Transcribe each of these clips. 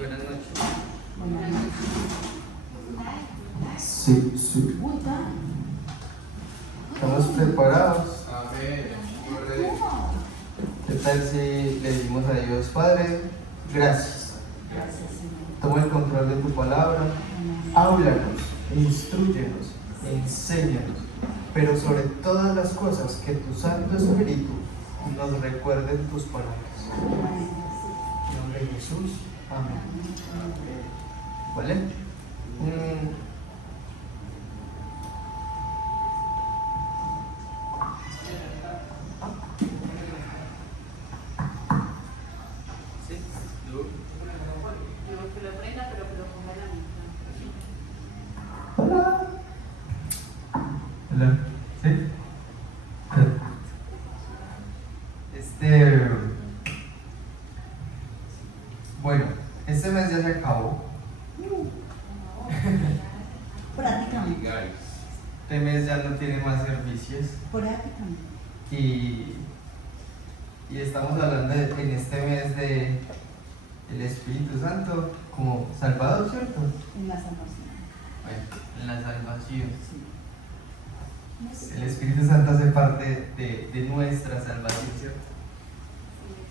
Buenas noches. Buenas noches. Sí. ¿Estamos preparados? Amén. ¿Qué tal si le decimos a Dios, Padre, gracias? Gracias, Señor. Toma el control de tu palabra, Amén. háblanos, instrúyenos, enséñanos, pero sobre todas las cosas que tu Santo Espíritu nos recuerde en tus palabras. Amén. En nombre de Jesús, amén. ¿Vale? Sí, tú. Que lo prenda, pero que lo ponga en la mitad. Hola. ¿Sí? Bueno, este mes ya se acabó. Prácticamente. Guys. Este mes ya no tiene más servicios. Prácticamente. Y estamos hablando en este mes de el Espíritu Santo como Salvador, ¿cierto? En la salvación. Bueno, en la salvación. Sí. El Espíritu Santo hace parte de nuestra salvación, ¿cierto?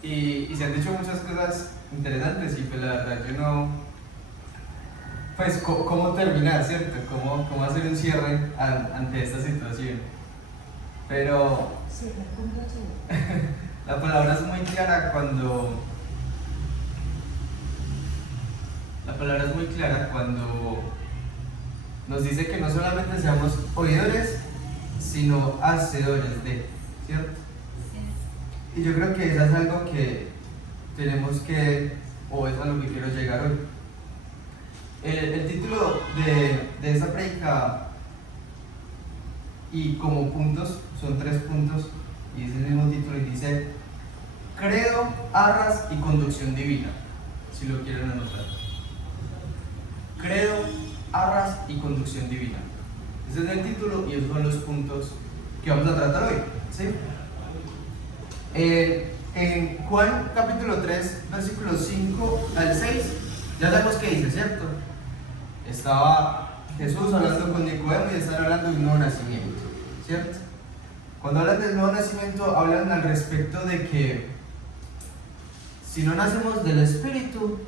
Y se han dicho muchas cosas interesantes y pues la verdad yo no... Pues cómo terminar, ¿cierto? Cómo hacer un cierre ante esta situación. Pero Sí, recuerda todo. la palabra es muy clara cuando... La palabra es muy clara cuando nos dice que no solamente seamos oidores, sino hacedores de, ¿cierto? Y yo creo que eso es algo que tenemos que, o es a lo que quiero llegar hoy. El título de esta prédica, y como puntos, son 3 puntos, y es el mismo título, y dice credo, arras y conducción divina, si lo quieren anotar. Credo, arras y conducción divina. Ese es el título y esos son los puntos que vamos a tratar hoy, ¿sí? En Juan capítulo 3, versículos 5 al 6, ya sabemos qué dice, ¿cierto? Estaba Jesús hablando con Nicodemo y están hablando de un nuevo nacimiento, ¿cierto? Cuando hablan del nuevo nacimiento, hablan al respecto de que si no nacemos del Espíritu,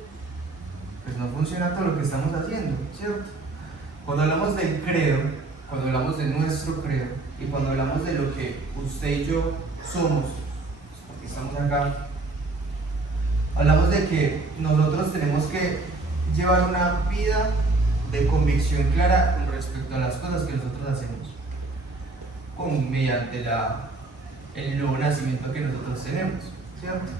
pues no funciona todo lo que estamos haciendo, ¿cierto? Cuando hablamos del credo, cuando hablamos de nuestro credo y cuando hablamos de lo que usted y yo somos, porque estamos acá, hablamos de que nosotros tenemos que llevar una vida de convicción clara con respecto a las cosas que nosotros hacemos, mediante el nuevo nacimiento que nosotros tenemos, ¿cierto?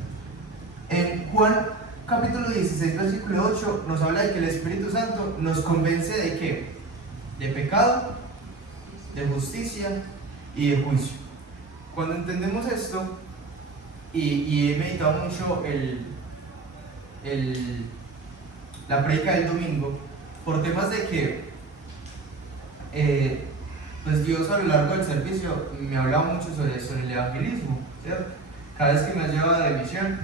En Juan capítulo 16, versículo 8 nos habla de que el Espíritu Santo nos convence de ¿qué? De pecado, de justicia y de juicio. Cuando entendemos esto, y he meditado mucho la prédica del domingo, por temas de que pues Dios a lo largo del servicio me ha hablado mucho sobre el evangelismo, ¿cierto? Cada vez que me ha llevado de misión,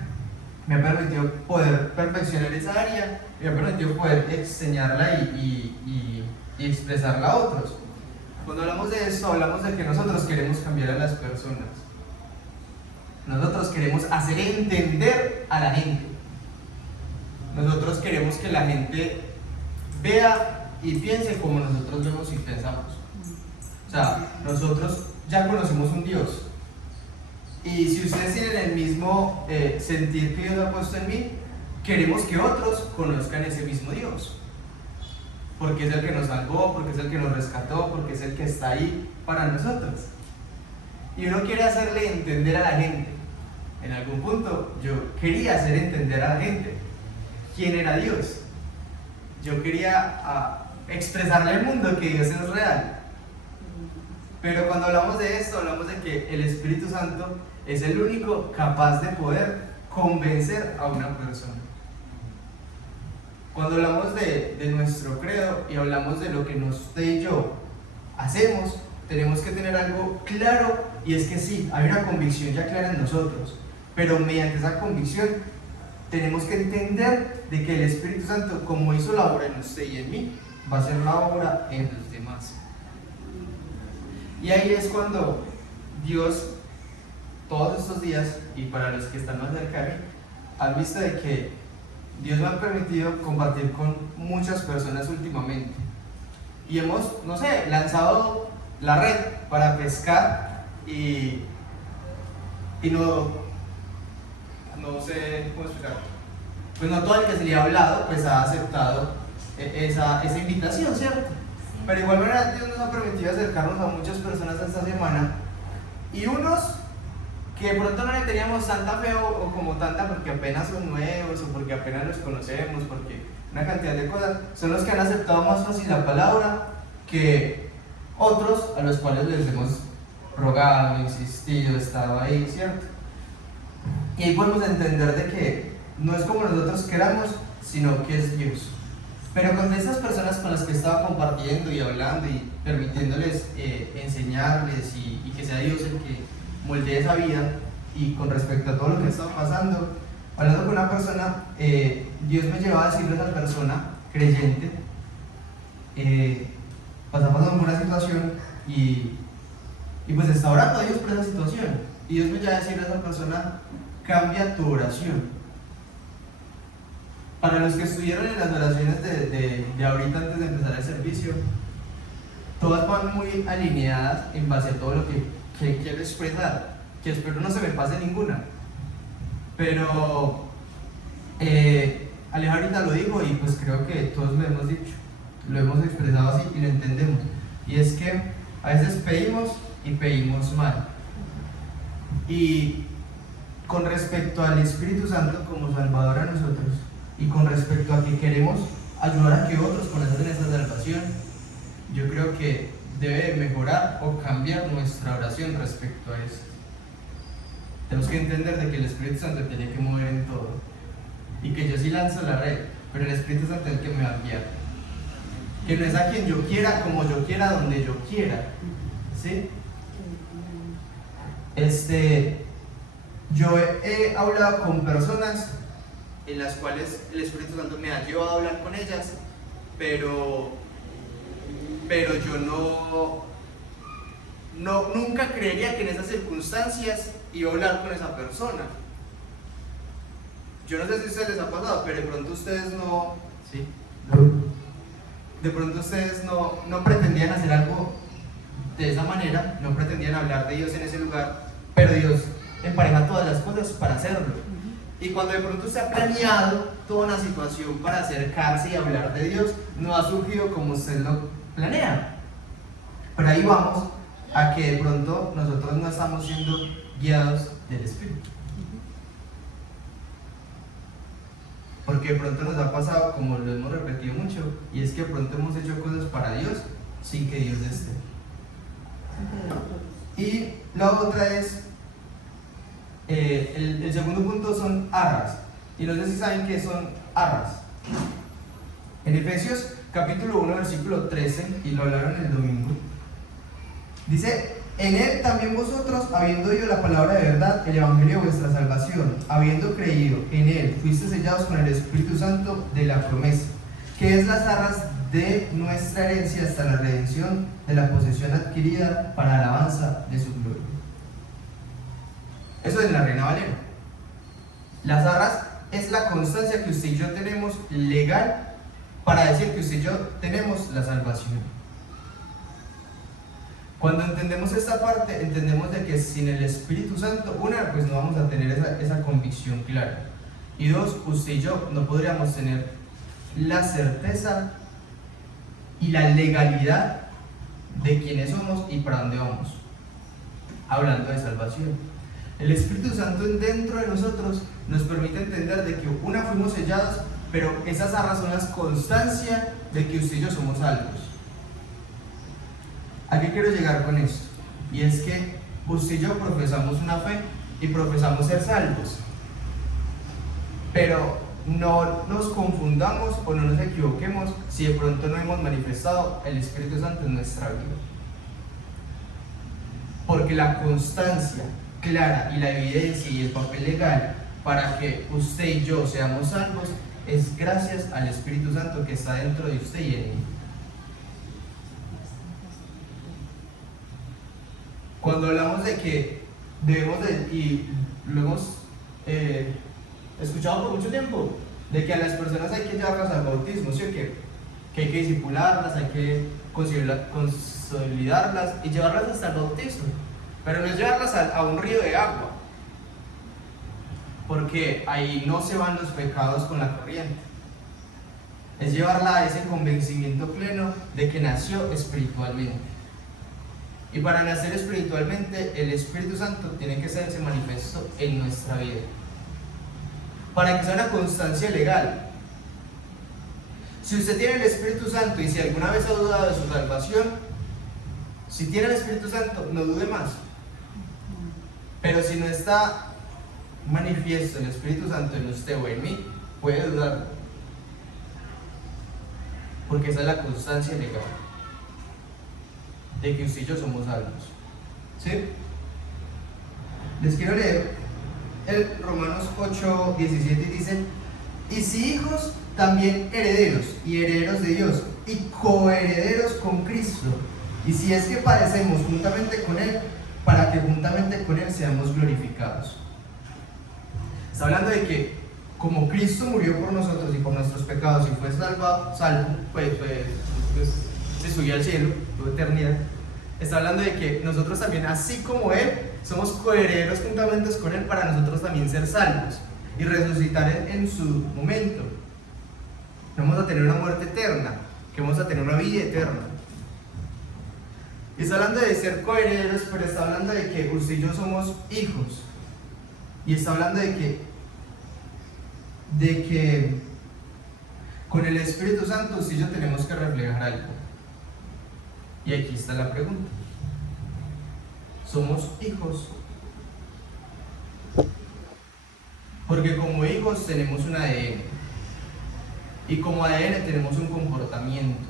me ha permitido poder perfeccionar esa área, me ha permitido poder enseñarla y expresarla a otros. Cuando hablamos de esto, hablamos de que nosotros queremos cambiar a las personas. Nosotros queremos hacer entender a la gente. Nosotros queremos que la gente vea y piense como nosotros vemos y pensamos. O sea, nosotros ya conocemos un Dios. Y si ustedes tienen el mismo sentir que Dios ha puesto en mí, queremos que otros conozcan ese mismo Dios. Porque es el que nos salvó, porque es el que nos rescató, porque es el que está ahí para nosotros. Y uno quiere hacerle entender a la gente. En algún punto yo quería hacer entender a la gente quién era Dios. Yo quería expresarle al mundo que Dios es real. Pero cuando hablamos de esto, hablamos de que el Espíritu Santo es el único capaz de poder convencer a una persona. Cuando hablamos de nuestro credo y hablamos de lo que usted y yo hacemos, tenemos que tener algo claro, y es que sí, hay una convicción ya clara en nosotros, pero mediante esa convicción tenemos que entender de que el Espíritu Santo, como hizo la obra en usted y en mí, va a hacer la obra en los demás. Y ahí es cuando Dios, todos estos días, y para los que están más cerca de mí, han visto de que Dios me ha permitido compartir con muchas personas últimamente. Y hemos, no sé, lanzado la red para pescar y no sé cómo explicar. Pues no todo el que se le ha hablado pues ha aceptado esa invitación, ¿cierto? Pero de igual manera Dios nos ha permitido acercarnos a muchas personas esta semana, y unos que de pronto no le teníamos tanta fe o como tanta porque apenas son nuevos o porque apenas los conocemos, porque una cantidad de cosas, son los que han aceptado más fácil la palabra que otros a los cuales les hemos rogado, insistido, estado ahí, ¿cierto? Y ahí podemos entender de que no es como nosotros queramos, sino que es Dios. Pero con esas personas con las que estaba compartiendo y hablando y permitiéndoles enseñarles y que sea Dios el que moldee esa vida, y con respecto a todo lo que estaba pasando, hablando con una persona, Dios me llevaba a decirle a esa persona creyente, pasamos por una situación y pues está orando a Dios por esa situación, y Dios me lleva a decirle a esa persona: cambia tu oración. Para los que estuvieron en las oraciones de ahorita antes de empezar el servicio, todas van muy alineadas en base a todo lo que quiero expresar, que espero no se me pase ninguna. Pero Alejo ahorita lo dijo y pues creo que todos lo hemos dicho, lo hemos expresado así y lo entendemos. Y es que a veces pedimos y pedimos mal. Y con respecto al Espíritu Santo como Salvador a nosotros, y con respecto a que queremos ayudar a que otros conozcan esa salvación, yo creo que debe mejorar o cambiar nuestra oración respecto a eso. Tenemos que entender de que el Espíritu Santo tiene que mover en todo, y que yo sí lanzo la red, pero el Espíritu Santo es el que me va a guiar, que no es a quien yo quiera, como yo quiera, donde yo quiera, ¿sí? Yo he hablado con personas en las cuales el Espíritu Santo me ha llevado a hablar con ellas, pero yo nunca creería que en esas circunstancias iba a hablar con esa persona. Yo no sé si a ustedes les ha pasado, pero de pronto ustedes no pretendían hacer algo de esa manera, no pretendían hablar de Dios en ese lugar, pero Dios empareja todas las cosas para hacerlo. Y cuando de pronto se ha planeado toda una situación para acercarse y hablar de Dios, no ha surgido como usted lo planea. Pero ahí vamos a que de pronto nosotros no estamos siendo guiados del Espíritu. Porque de pronto nos ha pasado, como lo hemos repetido mucho, y es que de pronto hemos hecho cosas para Dios sin que Dios esté. Y la otra es, el segundo punto son arras. Y no sé si saben qué son arras. En Efesios capítulo 1 versículo 13, y lo hablaron el domingo, dice: en él también vosotros, habiendo oído la palabra de verdad, el evangelio de vuestra salvación, habiendo creído en él, fuiste sellados con el Espíritu Santo de la promesa, que es las arras de nuestra herencia hasta la redención de la posesión adquirida para alabanza de su gloria. Eso es en la Reina Valera. Las arras es la constancia que usted y yo tenemos legal para decir que usted y yo tenemos la salvación. Cuando entendemos esta parte, entendemos de que sin el Espíritu Santo, una, pues no vamos a tener esa convicción clara, y dos, usted y yo no podríamos tener la certeza y la legalidad de quiénes somos y para dónde vamos, hablando de salvación. El Espíritu Santo dentro de nosotros nos permite entender de que una, fuimos sellados, pero esas arras son las constancia de que usted y yo somos salvos. ¿A qué quiero llegar con esto? Y es que usted y yo profesamos una fe y profesamos ser salvos, pero no nos confundamos o no nos equivoquemos si de pronto no hemos manifestado el Espíritu Santo en nuestra vida, porque la constancia clara y la evidencia y el papel legal para que usted y yo seamos salvos es gracias al Espíritu Santo que está dentro de usted y en mí. Cuando hablamos de que debemos de, y lo hemos escuchado por mucho tiempo, de que a las personas hay que llevarlas al bautismo, ¿sí o qué? Que hay que discipularlas, hay que consolidarlas y llevarlas hasta el bautismo, pero no es llevarlas a un río de agua, porque ahí no se van los pecados con la corriente. Es llevarla a ese convencimiento pleno de que nació espiritualmente. Y para nacer espiritualmente, el Espíritu Santo tiene que ser ese manifiesto en nuestra vida, para que sea una constancia legal. Si usted tiene el Espíritu Santo y si alguna vez ha dudado de su salvación, si tiene el Espíritu Santo, no dude más. Pero si no está manifiesto el Espíritu Santo en usted o en mí, puede dudar, porque esa es la constancia legal de que usted y yo somos salvos. ¿Sí? Les quiero leer el Romanos 8:17 y dice: y si hijos, también herederos, y herederos de Dios, y coherederos con Cristo, y si es que padecemos juntamente con Él, para que juntamente con Él seamos glorificados. Está hablando de que como Cristo murió por nosotros y por nuestros pecados y fue salvo, pues se subió al cielo, tuvo eternidad. Está hablando de que nosotros también, así como Él, somos coherederos juntamente con Él para nosotros también ser salvos y resucitar en su momento. No vamos a tener una muerte eterna, que vamos a tener una vida eterna. Y está hablando de ser coherederos, pero está hablando de que usted y yo somos hijos. Y está hablando de que con el Espíritu Santo usted y yo tenemos que reflejar algo. Y aquí está la pregunta. ¿Somos hijos? Porque como hijos tenemos un ADN. Y como ADN tenemos un comportamiento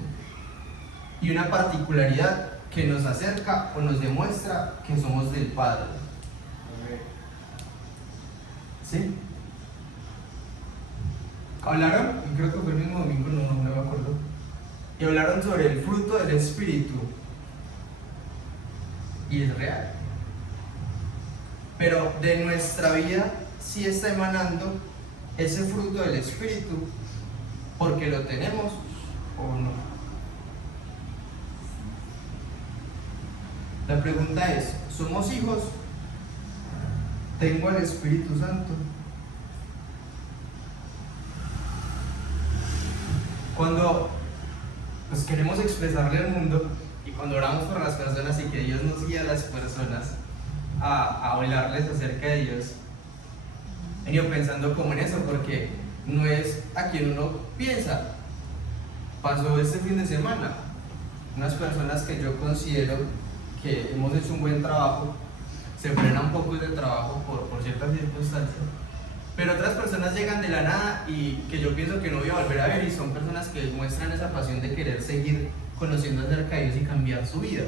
y una particularidad que nos acerca o nos demuestra que somos del Padre. ¿Sí? Hablaron, y creo que fue el mismo domingo, no me acuerdo, y hablaron sobre el fruto del Espíritu. Y es real. Pero de nuestra vida sí está emanando ese fruto del Espíritu, porque lo tenemos o no. La pregunta es: ¿somos hijos? ¿Tengo el Espíritu Santo? Cuando pues queremos expresarle al mundo y cuando oramos por las personas y que Dios nos guía a las personas a hablarles acerca de Dios, he venido pensando como en eso, porque no es a quien uno piensa. Pasó este fin de semana, unas personas que yo considero que hemos hecho un buen trabajo, se frena un poco de trabajo por ciertas circunstancias, pero otras personas llegan de la nada y que yo pienso que no voy a volver a ver, y son personas que muestran esa pasión de querer seguir conociendo acerca de Dios y cambiar su vida,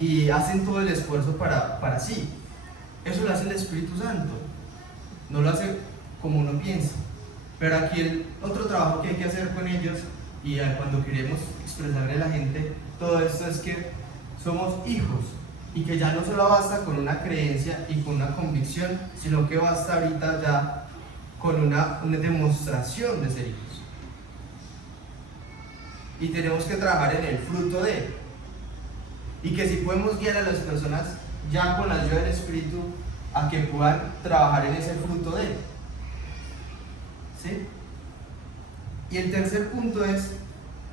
y hacen todo el esfuerzo para sí. Eso lo hace el Espíritu Santo, no lo hace como uno piensa. Pero aquí el otro trabajo que hay que hacer con ellos, y cuando queremos expresarle a la gente todo esto, es que somos hijos, y que ya no solo basta con una creencia y con una convicción, sino que basta ahorita ya con una demostración de ser hijos. Y tenemos que trabajar en el fruto de, y que si podemos guiar a las personas ya con la ayuda del Espíritu a que puedan trabajar en ese fruto de. ¿Sí? Y el tercer punto es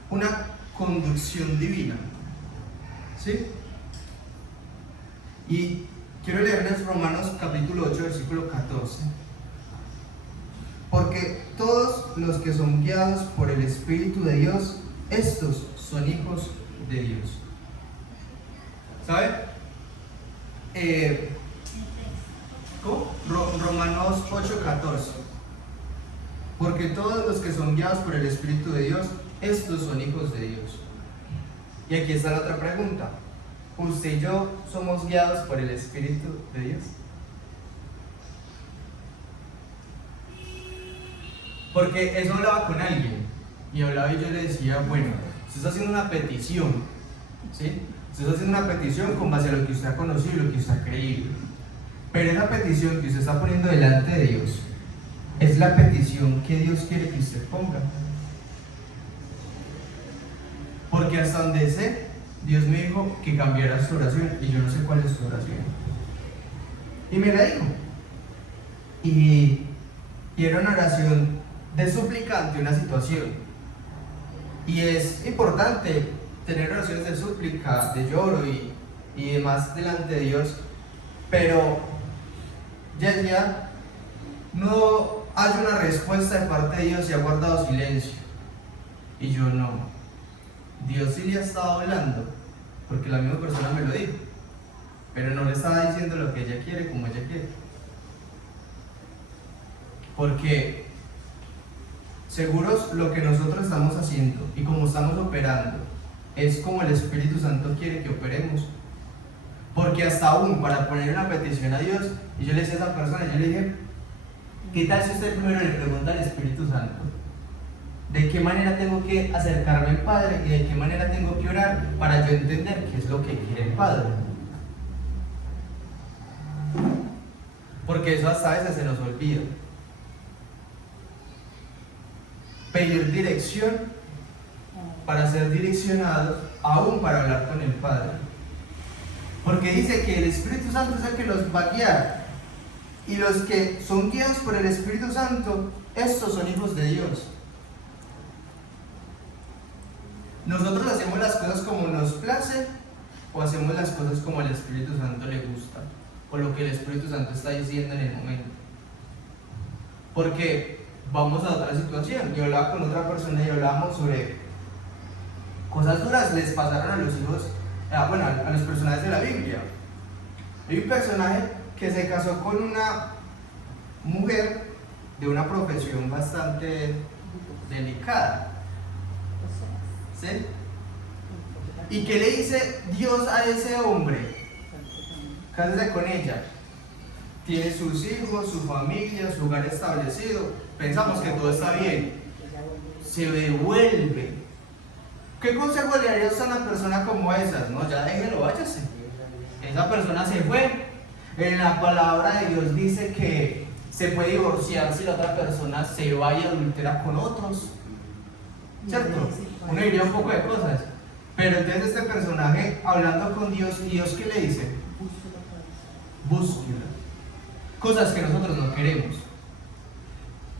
una conducción divina. ¿Sí? Y quiero leerles Romanos capítulo 8, versículo 14. Porque todos los que son guiados por el Espíritu de Dios, estos son hijos de Dios. ¿Sabe? ¿Cómo? Romanos 8, 14. Porque todos los que son guiados por el Espíritu de Dios, estos son hijos de Dios. Y aquí está la otra pregunta: ¿usted y yo somos guiados por el Espíritu de Dios? Porque eso hablaba con alguien. Y hablaba y yo le decía, bueno, usted está haciendo una petición, ¿sí? Usted está haciendo una petición con base a lo que usted ha conocido y lo que usted ha creído. Pero esa petición que usted está poniendo delante de Dios es la petición que Dios quiere que usted ponga. Porque hasta donde sé, Dios me dijo que cambiara su oración y yo no sé cuál es su oración. Y me la dijo. Y era una oración de súplica ante una situación. Y es importante tener oraciones de súplica, de lloro y demás delante de Dios, pero ya no hay una respuesta de parte de Dios y ha guardado silencio. Y yo no. Dios sí le ha estado hablando, porque la misma persona me lo dijo, pero no le estaba diciendo lo que ella quiere como ella quiere. Porque seguros lo que nosotros estamos haciendo y como estamos operando es como el Espíritu Santo quiere que operemos. Porque hasta aún para poner una petición a Dios, y yo le decía a esa persona, yo le dije, ¿qué tal si usted primero le pregunta al Espíritu Santo? ¿De qué manera tengo que acercarme al Padre y de qué manera tengo que orar para yo entender qué es lo que quiere el Padre? Porque eso hasta a veces se nos olvida. Pedir dirección para ser direccionados, aún para hablar con el Padre. Porque dice que el Espíritu Santo es el que los va a guiar. Y los que son guiados por el Espíritu Santo, estos son hijos de Dios. ¿Nosotros hacemos las cosas como nos place o hacemos las cosas como al Espíritu Santo le gusta? O lo que el Espíritu Santo está diciendo en el momento. Porque vamos a otra situación. Yo hablaba con otra persona y hablábamos sobre cosas duras les pasaron a los hijos, a los personajes de la Biblia. Hay un personaje que se casó con una mujer de una profesión bastante delicada. ¿Sí? ¿Y qué le dice Dios a ese hombre? Cásese con ella. Tiene sus hijos, su familia, su hogar establecido. Pensamos que todo está bien. Se devuelve. ¿Qué consejo le harías a una persona como esa? No, ya déjelo, váyase. Esa persona se fue. En la palabra de Dios dice que se puede divorciar si la otra persona se va y adultera con otros. ¿Cierto? Uno diría un poco de cosas. Pero entonces este personaje hablando con Dios, ¿y Dios qué le dice? Búsquela. Cosas que nosotros no queremos.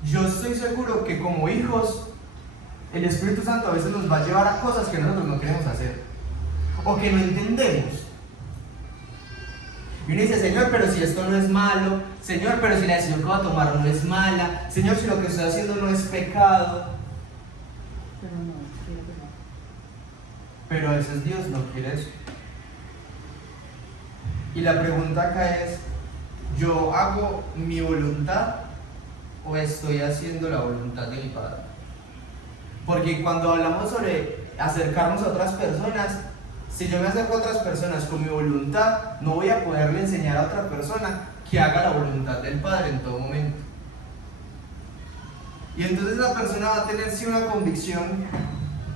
Yo estoy seguro que como hijos, el Espíritu Santo a veces nos va a llevar a cosas que nosotros no queremos hacer. O que no entendemos. Y uno dice, Señor, pero si esto no es malo. Señor, pero si la decisión que voy a tomar no es mala. Señor, si lo que estoy haciendo no es pecado. Pero a veces Dios no quiere eso. Y la pregunta acá es, ¿yo hago mi voluntad o estoy haciendo la voluntad de mi Padre? Porque cuando hablamos sobre acercarnos a otras personas, si yo me acerco a otras personas con mi voluntad, no voy a poderle enseñar a otra persona que haga la voluntad del Padre en todo momento. Y entonces la persona va a tener sí una convicción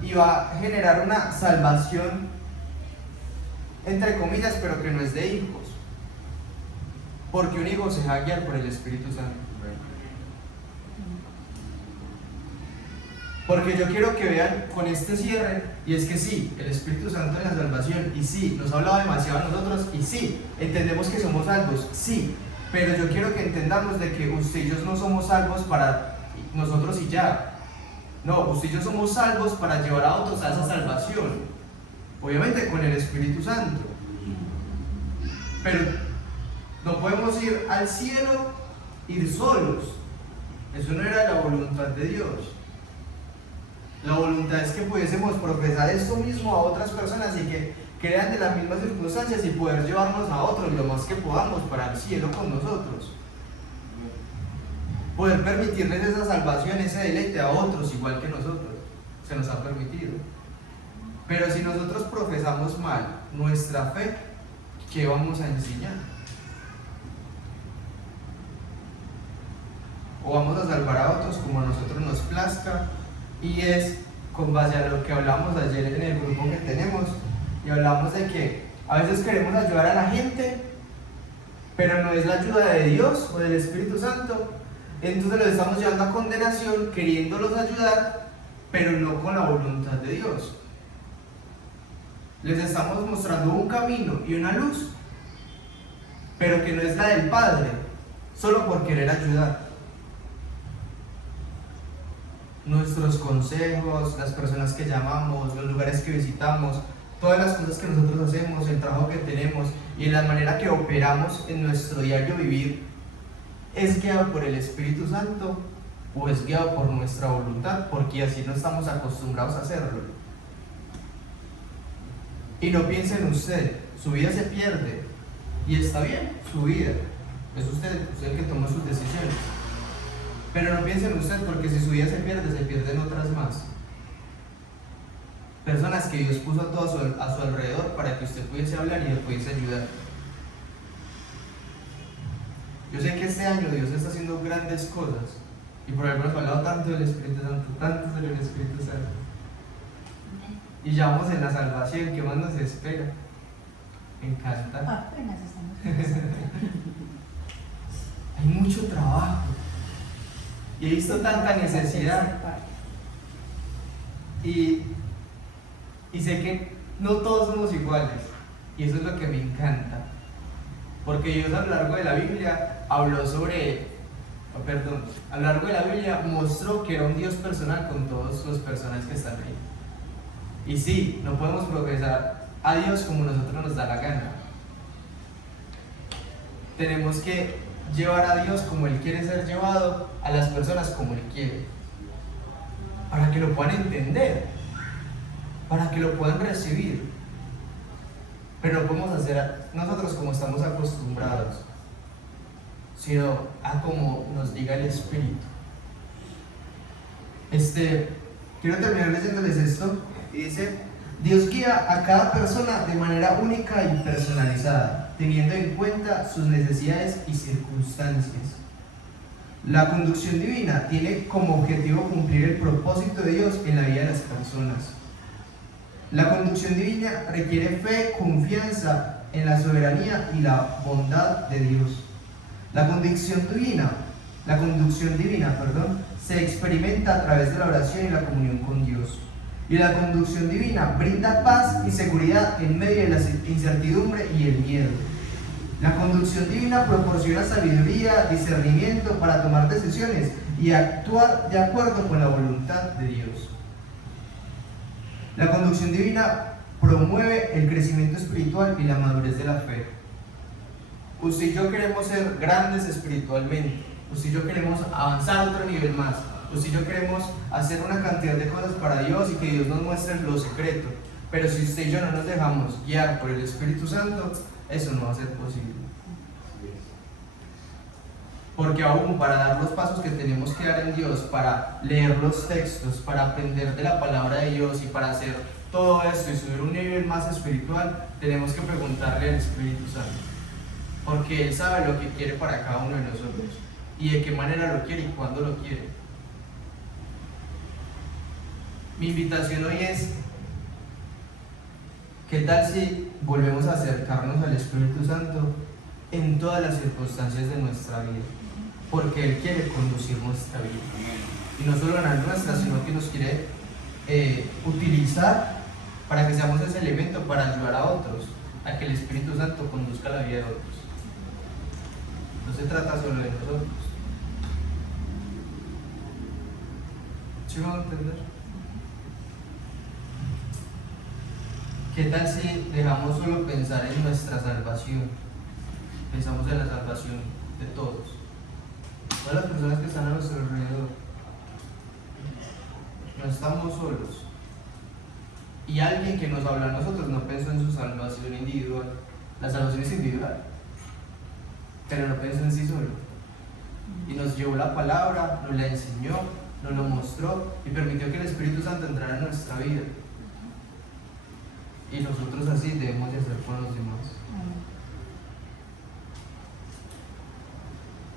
y va a generar una salvación, entre comillas, pero que no es de hijos. Porque un hijo se deja guiar por el Espíritu Santo. Porque yo quiero que vean con este cierre, y es que sí, el Espíritu Santo en la salvación, y sí, nos ha hablado demasiado a nosotros, y sí, entendemos que somos salvos, sí, pero yo quiero que entendamos de que usted y yo no somos salvos para nosotros y ya. No, usted y yo somos salvos para llevar a otros a esa salvación, obviamente con el Espíritu Santo. Pero no podemos ir al cielo, ir solos. Eso no era la voluntad de Dios. La voluntad es que pudiésemos profesar esto mismo a otras personas y que crean de las mismas circunstancias y poder llevarnos a otros lo más que podamos para el cielo con nosotros. Poder permitirles esa salvación, ese deleite a otros igual que nosotros. Se nos ha permitido. Pero si nosotros profesamos mal nuestra fe, ¿qué vamos a enseñar? ¿O vamos a salvar a otros como a nosotros nos plazca, y es con base a lo que hablamos ayer en el grupo que tenemos, y hablamos de que a veces queremos ayudar a la gente, pero no es la ayuda de Dios o del Espíritu Santo, entonces los estamos llevando a condenación queriéndolos ayudar, pero no con la voluntad de Dios. Les estamos mostrando un camino y una luz, pero que no es la del Padre, solo por querer ayudar. Nuestros consejos, las personas que llamamos, los lugares que visitamos, todas las cosas que nosotros hacemos, el trabajo que tenemos y la manera que operamos en nuestro diario vivir, ¿es guiado por el Espíritu Santo o es guiado por nuestra voluntad? Porque así no estamos acostumbrados a hacerlo. Y no piensen usted, su vida se pierde y está bien, su vida, es usted el que toma sus decisiones. Pero no piensen usted, porque si su vida se pierden otras más. Personas que Dios puso a todo a su alrededor para que usted pudiese hablar y le pudiese ayudar. Yo sé que este año Dios está haciendo grandes cosas y por ejemplo nos ha hablado tanto del Espíritu Santo, tanto del Espíritu Santo. Y ya vamos en la salvación, ¿qué más nos espera? Me encanta. Apenas estamos. Hay mucho trabajo y he visto tanta necesidad y sé que no todos somos iguales y eso es lo que me encanta, porque Dios a lo largo de la Biblia habló a lo largo de la Biblia mostró que era un Dios personal con todas las personas que están ahí. Y sí, no podemos progresar a Dios como nosotros nos da la gana. Tenemos que llevar a Dios como Él quiere ser llevado, a las personas como Él quiere, para que lo puedan entender, para que lo puedan recibir. Pero no podemos hacer nosotros como estamos acostumbrados, sino a como nos diga el Espíritu. Quiero terminar leyéndoles esto, y dice: Dios guía a cada persona de manera única y personalizada, teniendo en cuenta sus necesidades y circunstancias. La conducción divina tiene como objetivo cumplir el propósito de Dios en la vida de las personas. La conducción divina requiere fe, confianza en la soberanía y la bondad de Dios. La conducción divina, se experimenta a través de la oración y la comunión con Dios. Y la conducción divina brinda paz y seguridad en medio de la incertidumbre y el miedo. La conducción divina proporciona sabiduría, discernimiento para tomar decisiones y actuar de acuerdo con la voluntad de Dios. La conducción divina promueve el crecimiento espiritual y la madurez de la fe. Usted y yo queremos ser grandes espiritualmente. Usted y yo queremos avanzar a otro nivel más. Usted y yo queremos hacer una cantidad de cosas para Dios y que Dios nos muestre los secretos. Pero si usted y yo no nos dejamos guiar por el Espíritu Santo, eso no va a ser posible. Porque aún para dar los pasos que tenemos que dar en Dios, para leer los textos, para aprender de la palabra de Dios y para hacer todo esto y subir un nivel más espiritual, tenemos que preguntarle al Espíritu Santo. Porque Él sabe lo que quiere para cada uno de nosotros y de qué manera lo quiere y cuándo lo quiere. Mi invitación hoy es: ¿qué tal si volvemos a acercarnos al Espíritu Santo en todas las circunstancias de nuestra vida? Porque Él quiere conducir nuestra vida. Y no solo en la nuestra, sino que nos quiere utilizar para que seamos ese elemento para ayudar a otros, a que el Espíritu Santo conduzca la vida de otros. No se trata solo de nosotros. ¿Sí van a entender? ¿Qué tal si dejamos solo pensar en nuestra salvación? Pensamos en la salvación de todos. Todas las personas que están a nuestro alrededor. No estamos solos. Y alguien que nos habla a nosotros no pensó en su salvación individual. La salvación es individual, pero no pensó en sí solo. Y nos llevó la palabra, nos la enseñó, nos lo mostró y permitió que el Espíritu Santo entrara en nuestra vida. Y nosotros así debemos de hacer con los demás.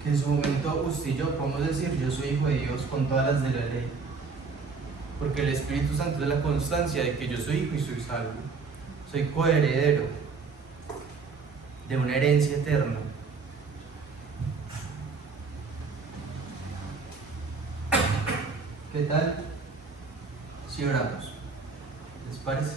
Que en su momento usted y yo podemos decir: yo soy hijo de Dios con todas las de la ley. porque el Espíritu Santo es la constancia de que yo soy hijo y soy salvo. Soy coheredero de una herencia eterna. ¿Qué tal si oramos? ¿Les parece?